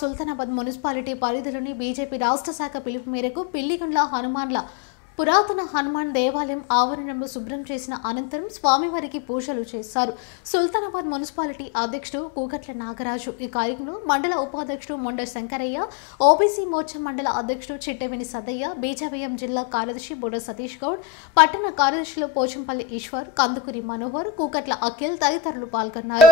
Sultanabad municipality పరిధిలోని BJP రాష్ట్ర శాఖ పిలుపు మేరకు పిల్లిగుండ్ల హనుమాన్ల పురాతన హనుమాన్ దేవాలయం ఆవరణంలో శుభ్రం చేసిన అనంతరం స్వామివారికి పూజలు చేశారు. సుల్తానాబాద్ మున్సిపాలిటీ అధ్యక్షుడు కూకట్ల నాగరాజు ఈ కార్యక్రమంలో మండల ఉపాధ్యక్షుడు మొండ శంకరయ్య, ఓబీసీ మోర్చా మండల అధ్యక్షుడు చిట్టెవిని సదయ్య, బీజేపీఎం జిల్లా కార్యదర్శి బొడ సతీష్ గౌడ్, పట్టణ కార్యదర్శులు పోచంపల్లి ఈశ్వర్, కందుకూరి మనోహర్, కూకట్ల అఖిల్ తదితరులు పాల్గొన్నారు.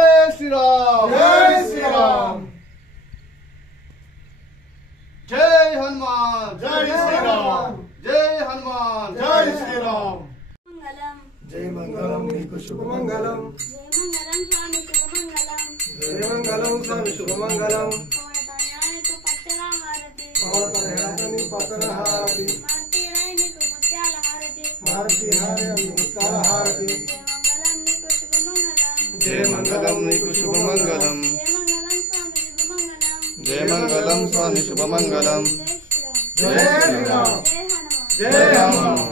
जय हनुमान जय श्री राम जय हनुमान जय श्री राम मंगलम जय मंगलम नीकु शुभ मंगलम जय मंगलम स्वामी शुभ मंगलम जय मंगलम स्वामी शुभ मंगलम पवनतनयानिकु पत्तला हारति पवनतनयानि पत्तला हारति मारुति रायनिकु मुत्याल हारति मारुति हारति मुत्ताल हारति जय मंगलम नीकु शुभ मंगलम जय मंगलम स्वामी शुभ मंगलम जय श्री राम जय हनुमान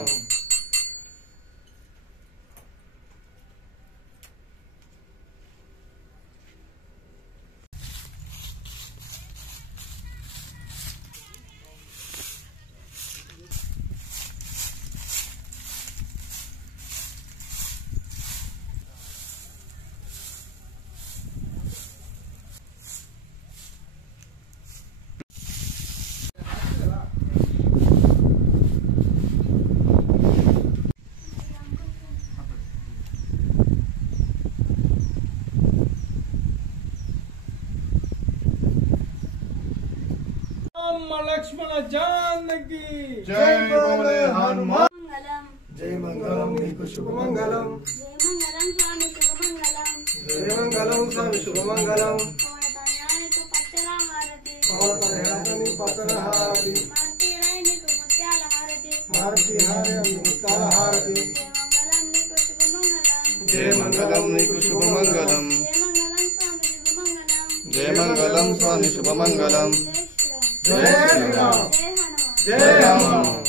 लक्ष्मण जानकी जय बोले हनुमान मंगलम जय मंगलम नीकु शुभ मंगलम जय मंगलम स्वामी शुभ मंगलम जय मंगलम स्वामी शुभ मंगलम पवनतनयानिकु पत्तला हारति पवनतनयानि पत्तला हारति मारुति रायनिकु मुत्याल हारति मारुति हारति मुत्ताल हारति जय मंगलम नीकु शुभ मंगलम जय मंगलम स्वामी शुभ मंगलम जय मंगलम स्वामी शुभ मंगलम जय श्री राम जय हनुमान जय हनुमान